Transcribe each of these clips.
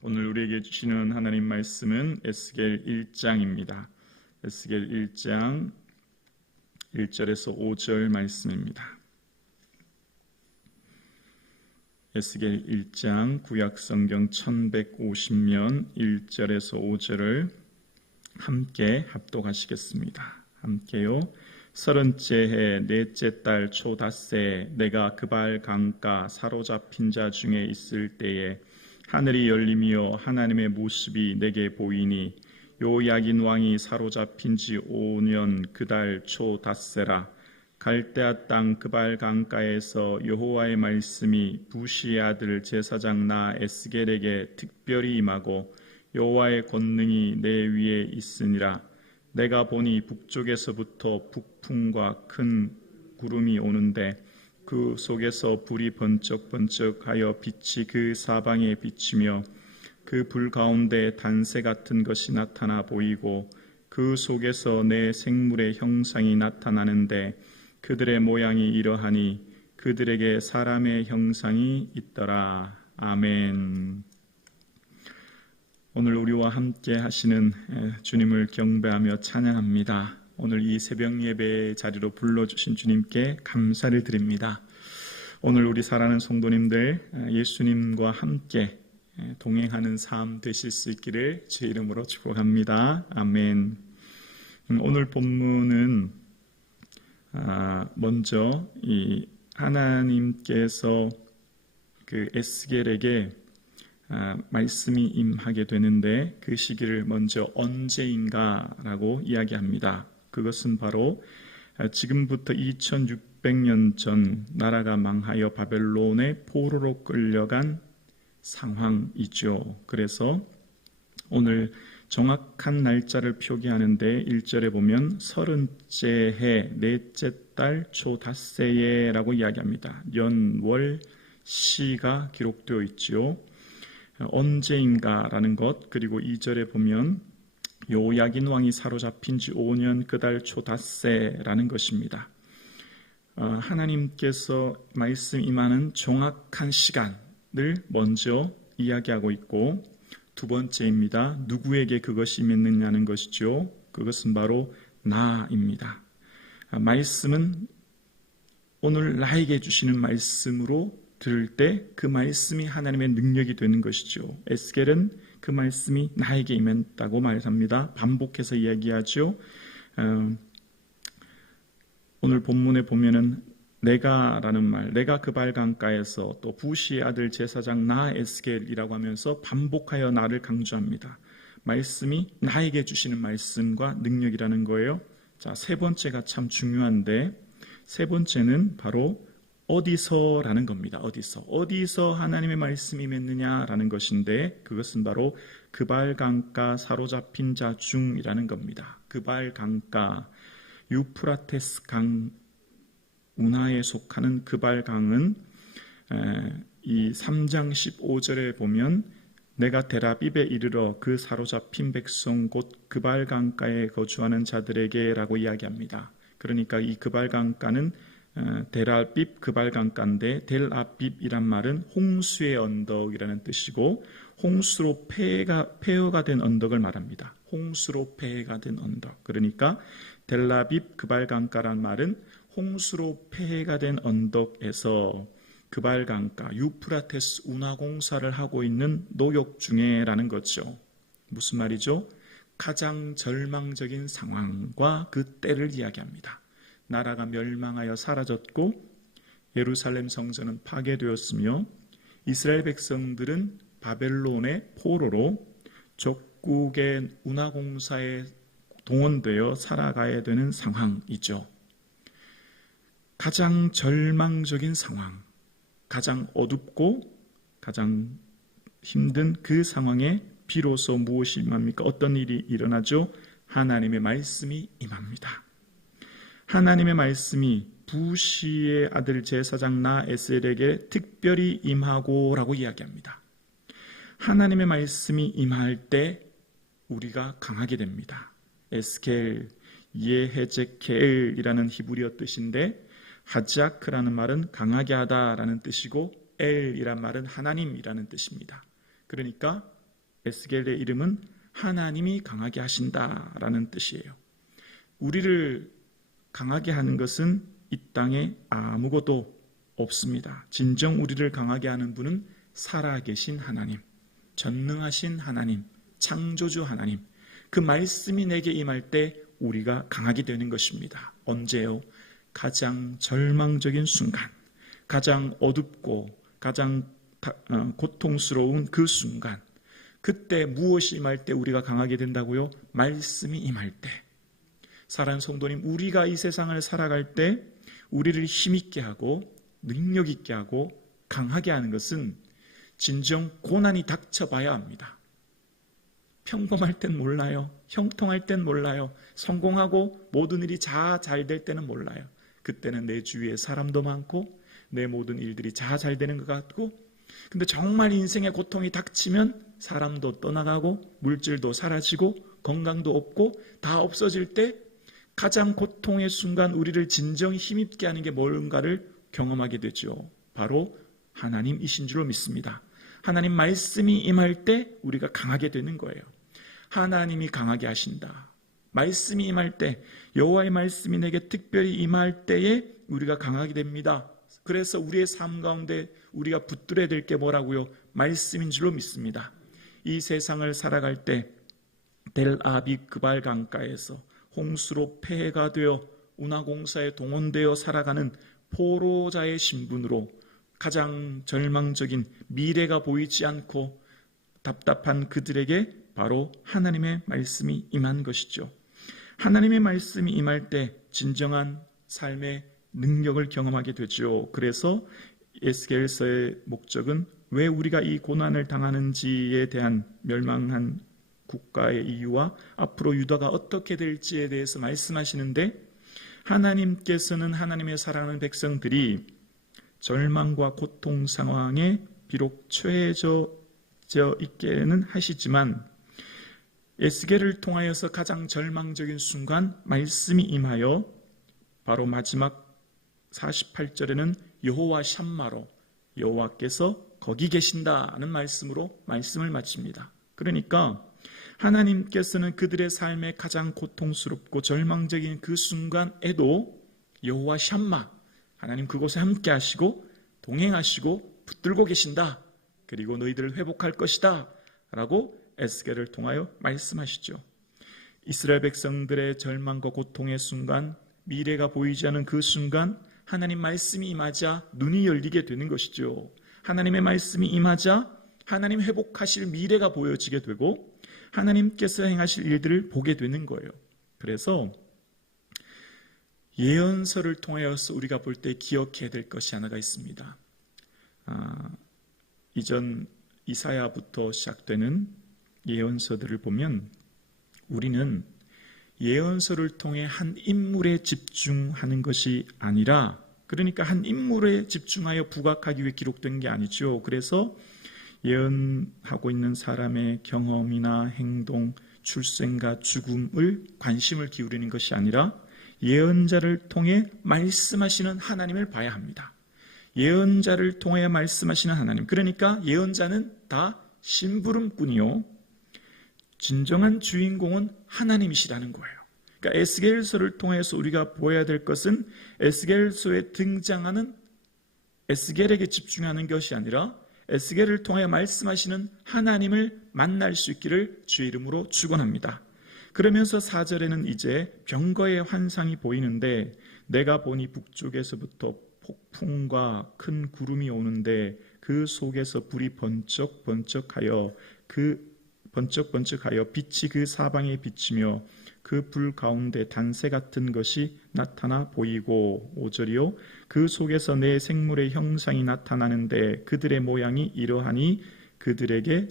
오늘 우리에게 주시는 하나님 말씀은 에스겔 1장입니다. 에스겔 1장 1절에서 5절 말씀입니다. 에스겔 1장 구약성경 1150면 1절에서 5절을 함께 합독하시겠습니다. 함께요. 30째 해 넷째 달 초닷새 내가 그발 강가 사로잡힌 자 중에 있을 때에 하늘이 열리며 하나님의 모습이 내게 보이니 요야긴 왕이 사로잡힌 지 5년 그 달 초닷새라. 갈대아 땅 그발 강가에서 여호와의 말씀이 부시의 아들 제사장 나 에스겔에게 특별히 임하고 여호와의 권능이 내 위에 있으니라. 내가 보니 북쪽에서부터 북풍과 큰 구름이 오는데 그 속에서 불이 번쩍번쩍하여 빛이 그 사방에 비치며 그 불 가운데 단새 같은 것이 나타나 보이고 그 속에서 내 생물의 형상이 나타나는데 그들의 모양이 이러하니 그들에게 사람의 형상이 있더라. 아멘. 오늘 우리와 함께 하시는 주님을 경배하며 찬양합니다. 오늘 이 새벽 예배 자리로 불러주신 주님께 감사를 드립니다. 오늘 우리 사랑하는 성도님들 예수님과 함께 동행하는 삶 되실 수 있기를 제 이름으로 축복합니다. 아멘. 오늘 본문은 먼저 이 하나님께서 그 에스겔에게 말씀이 임하게 되는데 그 시기를 먼저 언제인가라고 이야기합니다. 그것은 바로 지금부터 2600년 전 나라가 망하여 바벨론의 포로로 끌려간 상황이죠. 그래서 오늘 정확한 날짜를 표기하는데 1절에 보면 30째 해 넷째 달 초닷새에 라고 이야기합니다. 연, 월, 시가 기록되어 있죠. 언제인가라는 것, 그리고 2절에 보면 요야긴 왕이 사로잡힌 지 5년 그 달 초닷새라는 것입니다. 하나님께서 말씀 임하는 정확한 시간을 먼저 이야기하고 있고, 두 번째입니다. 누구에게 그것이 임했느냐는 것이죠. 그것은 바로 나입니다. 말씀은 오늘 나에게 주시는 말씀으로 들을 때 그 말씀이 하나님의 능력이 되는 것이죠. 에스겔은 그 말씀이 나에게 임했다고 말합니다. 반복해서 이야기하죠. 오늘 본문에 보면은 내가라는 말, 내가 그발 강가에서 또 부시의 아들 제사장 나 에스겔이라고 하면서 반복하여 나를 강조합니다. 말씀이 나에게 주시는 말씀과 능력이라는 거예요. 자, 세 번째가 참 중요한데 세 번째는 바로 어디서라는 겁니다. 어디서 하나님의 말씀이 임했느냐라는 것인데 그것은 바로 그발 강가 사로잡힌 자 중이라는 겁니다. 그발 강가, 유프라테스 강 운하에 속하는 그발 강은 이 3장 15절에 보면 내가 데라빕에 이르러 그 사로잡힌 백성 곧 그발 강가에 거주하는 자들에게 라고 이야기합니다. 그러니까 이 그발 강가는 데라빕 그발 강가인데 델아빕이란 말은 홍수의 언덕이라는 뜻이고 홍수로 폐허가 된 언덕을 말합니다. 홍수로 폐허가 된 언덕. 그러니까 델아빕 그발 강가란 말은 홍수로 폐허가 된 언덕에서 그발 강가 유프라테스 운하 공사를 하고 있는 노역 중에라는 거죠. 무슨 말이죠? 가장 절망적인 상황과 그 때를 이야기합니다. 나라가 멸망하여 사라졌고 예루살렘 성전은 파괴되었으며 이스라엘 백성들은 바벨론의 포로로 적국의 운하공사에 동원되어 살아가야 되는 상황이죠. 가장 절망적인 상황, 가장 어둡고 가장 힘든 그 상황에 비로소 무엇이 임합니까? 어떤 일이 일어나죠? 하나님의 말씀이 임합니다. 하나님의 말씀이 부시의 아들 제사장 나 에스겔에게 특별히 임하고 라고 이야기합니다. 하나님의 말씀이 임할 때 우리가 강하게 됩니다. 에스겔, 예헤제켈이라는 히브리어 뜻인데 하자크라는 말은 강하게 하다라는 뜻이고 엘이란 말은 하나님이라는 뜻입니다. 그러니까 에스겔의 이름은 하나님이 강하게 하신다라는 뜻이에요. 우리를 강하게 하는 것은 이 땅에 아무것도 없습니다. 진정 우리를 강하게 하는 분은 살아계신 하나님, 전능하신 하나님, 창조주 하나님, 그 말씀이 내게 임할 때 우리가 강하게 되는 것입니다. 언제요? 가장 절망적인 순간, 가장 어둡고 가장 고통스러운 그 순간, 그때 무엇이 임할 때 우리가 강하게 된다고요? 말씀이 임할 때. 사랑하는 성도님, 우리가 이 세상을 살아갈 때 우리를 힘있게 하고 능력 있게 하고 강하게 하는 것은 진정 고난이 닥쳐봐야 합니다. 평범할 땐 몰라요. 형통할 땐 몰라요. 성공하고 모든 일이 잘 될 때는 몰라요. 그때는 내 주위에 사람도 많고 내 모든 일들이 잘 되는 것 같고, 근데 정말 인생의 고통이 닥치면 사람도 떠나가고 물질도 사라지고 건강도 없고 다 없어질 때 가장 고통의 순간 우리를 진정 힘있게 하는 게 뭔가를 경험하게 되죠. 바로 하나님이신 줄로 믿습니다. 하나님 말씀이 임할 때 우리가 강하게 되는 거예요. 하나님이 강하게 하신다. 말씀이 임할 때, 여호와의 말씀이 내게 특별히 임할 때에 우리가 강하게 됩니다. 그래서 우리의 삶 가운데 우리가 붙들어야 될 게 뭐라고요? 말씀인 줄로 믿습니다. 이 세상을 살아갈 때 델아비 그발 강가에서 홍수로 폐해가 되어 운하공사에 동원되어 살아가는 포로자의 신분으로 가장 절망적인 미래가 보이지 않고 답답한 그들에게 바로 하나님의 말씀이 임한 것이죠. 하나님의 말씀이 임할 때 진정한 삶의 능력을 경험하게 되죠. 그래서 에스겔서의 목적은 왜 우리가 이 고난을 당하는지에 대한 멸망한 국가의 이유와 앞으로 유다가 어떻게 될지에 대해서 말씀하시는데, 하나님께서는 하나님의 사랑하는 백성들이 절망과 고통 상황에 비록 처해져 있게는 하시지만 에스겔을 통하여서 가장 절망적인 순간 말씀이 임하여 바로 마지막 48절에는 여호와 샴마로, 여호와께서 거기 계신다는 말씀으로 말씀을 마칩니다. 그러니까 하나님께서는 그들의 삶에 가장 고통스럽고 절망적인 그 순간에도 여호와 샴마, 하나님 그곳에 함께 하시고 동행하시고 붙들고 계신다. 그리고 너희들을 회복할 것이다 라고 에스겔을 통하여 말씀하시죠. 이스라엘 백성들의 절망과 고통의 순간, 미래가 보이지 않은 그 순간 하나님 말씀이 임하자 눈이 열리게 되는 것이죠. 하나님의 말씀이 임하자 하나님 회복하실 미래가 보여지게 되고 하나님께서 행하실 일들을 보게 되는 거예요. 그래서 예언서를 통하여서 우리가 볼 때 기억해야 될 것이 하나가 있습니다. 이전 이사야부터 시작되는 예언서들을 보면 우리는 예언서를 통해 한 인물에 집중하는 것이 아니라, 그러니까 한 인물에 집중하여 부각하기 위해 기록된 게 아니죠. 그래서 예언하고 있는 사람의 경험이나 행동, 출생과 죽음을 관심을 기울이는 것이 아니라 예언자를 통해 말씀하시는 하나님을 봐야 합니다. 예언자를 통해 말씀하시는 하나님, 그러니까 예언자는 다 심부름꾼이요, 진정한 주인공은 하나님이시라는 거예요. 그러니까 에스겔서를 통해서 우리가 보아야 될 것은 에스겔서에 등장하는 에스겔에게 집중하는 것이 아니라 에스겔을 통해 말씀하시는 하나님을 만날 수 있기를 주의 이름으로 축원합니다. 그러면서 4절에는 이제 병거의 환상이 보이는데, 내가 보니 북쪽에서부터 폭풍과 큰 구름이 오는데 그 속에서 불이 번쩍번쩍하여 빛이 그 사방에 비치며 그 불 가운데 단새 같은 것이 나타나 보이고, 5절이요, 그 속에서 내 생물의 형상이 나타나는데 그들의 모양이 이러하니 그들에게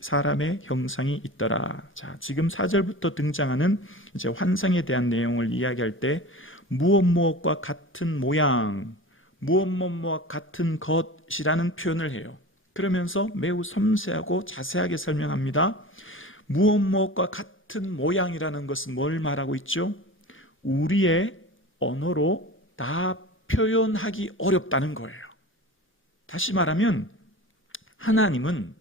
사람의 형상이 있더라. 자, 지금 4절부터 등장하는 이제 환상에 대한 내용을 이야기할 때 무엇과 같은 모양, 무엇과 같은 것이라는 표현을 해요. 그러면서 매우 섬세하고 자세하게 설명합니다. 무엇과 같은 모양이라는 것은 뭘 말하고 있죠? 우리의 언어로 다 표현하기 어렵다는 거예요. 다시 말하면 하나님은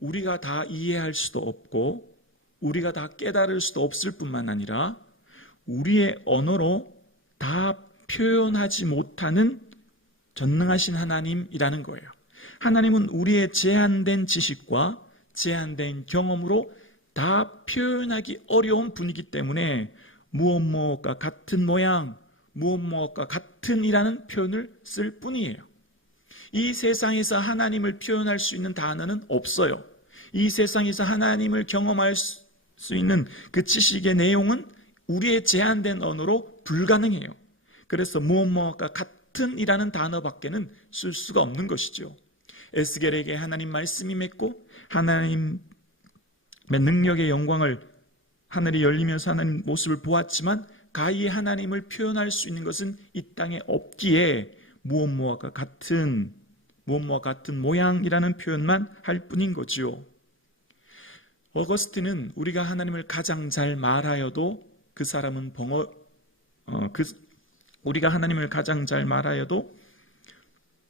우리가 다 이해할 수도 없고 우리가 다 깨달을 수도 없을 뿐만 아니라 우리의 언어로 다 표현하지 못하는 전능하신 하나님이라는 거예요. 하나님은 우리의 제한된 지식과 제한된 경험으로 다 표현하기 어려운 분이기 때문에 무엇과 같은 모양, 무엇과 같은이라는 표현을 쓸 뿐이에요. 이 세상에서 하나님을 표현할 수 있는 단어는 없어요. 이 세상에서 하나님을 경험할 수 있는 그 지식의 내용은 우리의 제한된 언어로 불가능해요. 그래서 무엇과 같은이라는 단어밖에는 쓸 수가 없는 것이죠. 에스겔에게 하나님 말씀이 맺고 하나님의 능력의 영광을 하늘이 열리면서 하나님 모습을 보았지만 가히 하나님을 표현할 수 있는 것은 이 땅에 없기에 무엇과 같은 모양이라는 표현만 할 뿐인 거지요. 어거스틴은 우리가 하나님을 가장 잘 말하여도 그 사람은 우리가 하나님을 가장 잘 말하여도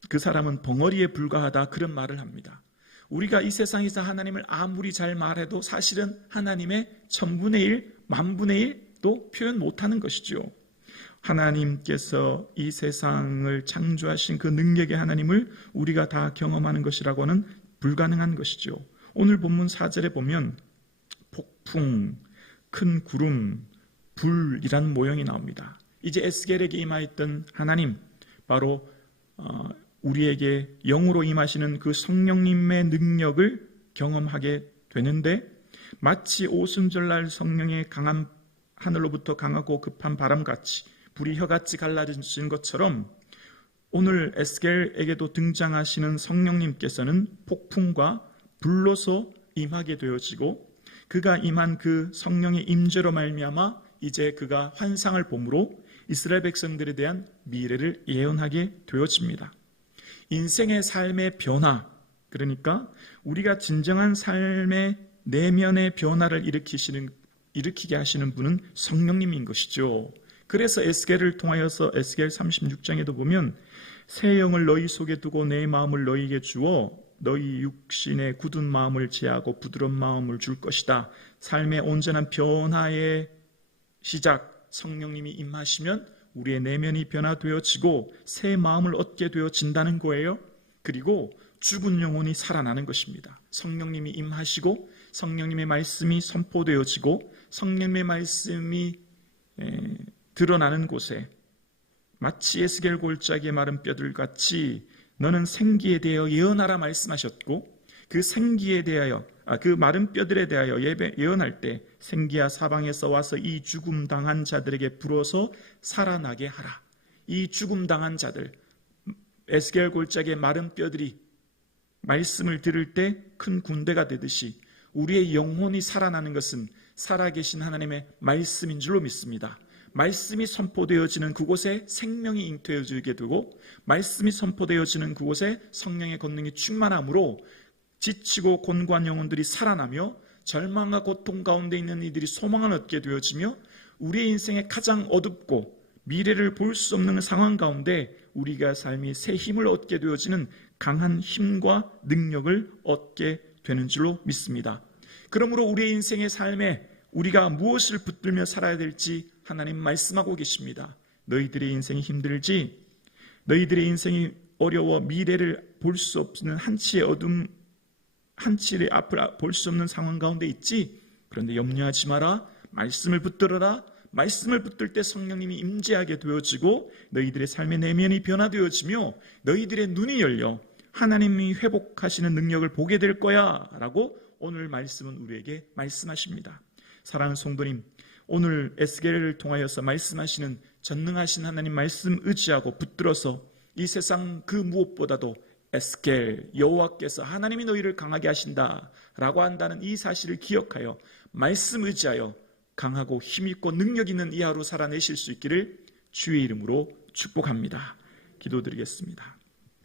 그 사람은 벙어리에 불과하다, 그런 말을 합니다. 우리가 이 세상에서 하나님을 아무리 잘 말해도 사실은 하나님의 1000분의 1, 10,000분의 1도 표현 못하는 것이죠. 하나님께서 이 세상을 창조하신 그 능력의 하나님을 우리가 다 경험하는 것이라고는 불가능한 것이죠. 오늘 본문 4절에 보면 폭풍, 큰 구름, 불이라는 모형이 나옵니다. 이제 에스겔에게 임하였던 하나님, 바로 우리에게 영으로 임하시는 그 성령님의 능력을 경험하게 되는데, 마치 오순절날 성령의 강한 하늘로부터 강하고 급한 바람같이 불이 혀같이 갈라진 것처럼 오늘 에스겔에게도 등장하시는 성령님께서는 폭풍과 불로서 임하게 되어지고, 그가 임한 그 성령의 임재로 말미암아 이제 그가 환상을 봄으로 이스라엘 백성들에 대한 미래를 예언하게 되어집니다. 인생의 삶의 변화, 그러니까 우리가 진정한 삶의 내면의 변화를 일으키게 하시는 분은 성령님인 것이죠. 그래서 에스겔을 통하여서 에스겔 36장에도 보면 새 영을 너희 속에 두고 내 마음을 너희에게 주어 너희 육신의 굳은 마음을 제하고 부드러운 마음을 줄 것이다. 삶의 온전한 변화의 시작, 성령님이 임하시면 우리의 내면이 변화되어지고 새 마음을 얻게 되어진다는 거예요. 그리고 죽은 영혼이 살아나는 것입니다. 성령님이 임하시고 성령님의 말씀이 선포되어지고 성령님의 말씀이 드러나는 곳에 마치 에스겔 골짜기의 마른 뼈들 같이 너는 생기에 대하여 예언하라 말씀하셨고, 그 생기에 대하여 그 마른 뼈들에 대하여 예언할 때 생기야 사방에서 와서 이 죽음 당한 자들에게 불어서 살아나게 하라. 이 죽음 당한 자들, 에스겔 골짜기의 마른 뼈들이 말씀을 들을 때 큰 군대가 되듯이 우리의 영혼이 살아나는 것은 살아계신 하나님의 말씀인 줄로 믿습니다. 말씀이 선포되어지는 그곳에 생명이 잉태해지게 되고, 말씀이 선포되어지는 그곳에 성령의 권능이 충만함으로 지치고 곤고한 영혼들이 살아나며 절망과 고통 가운데 있는 이들이 소망을 얻게 되어지며, 우리의 인생의 가장 어둡고 미래를 볼 수 없는 상황 가운데 우리가 삶이 새 힘을 얻게 되어지는 강한 힘과 능력을 얻게 되는 줄로 믿습니다. 그러므로 우리의 인생의 삶에 우리가 무엇을 붙들며 살아야 될지 하나님 말씀하고 계십니다. 너희들의 인생이 힘들지, 너희들의 인생이 어려워 미래를 볼 수 없는 한치의 어둠, 한치의 앞을 볼 수 없는 상황 가운데 있지. 그런데 염려하지 마라. 말씀을 붙들어라. 말씀을 붙들 때 성령님이 임재하게 되어지고 너희들의 삶의 내면이 변화되어지며 너희들의 눈이 열려 하나님이 회복하시는 능력을 보게 될 거야 라고 오늘 말씀은 우리에게 말씀하십니다. 사랑하는 성도님, 오늘 에스겔을 통하여서 말씀하시는 전능하신 하나님 말씀 의지하고 붙들어서 이 세상 그 무엇보다도 에스겔, 여호와께서 하나님이 너희를 강하게 하신다 라고 한다는 이 사실을 기억하여 말씀 의지하여 강하고 힘있고 능력 있는 이 하루 살아내실 수 있기를 주의 이름으로 축복합니다. 기도드리겠습니다.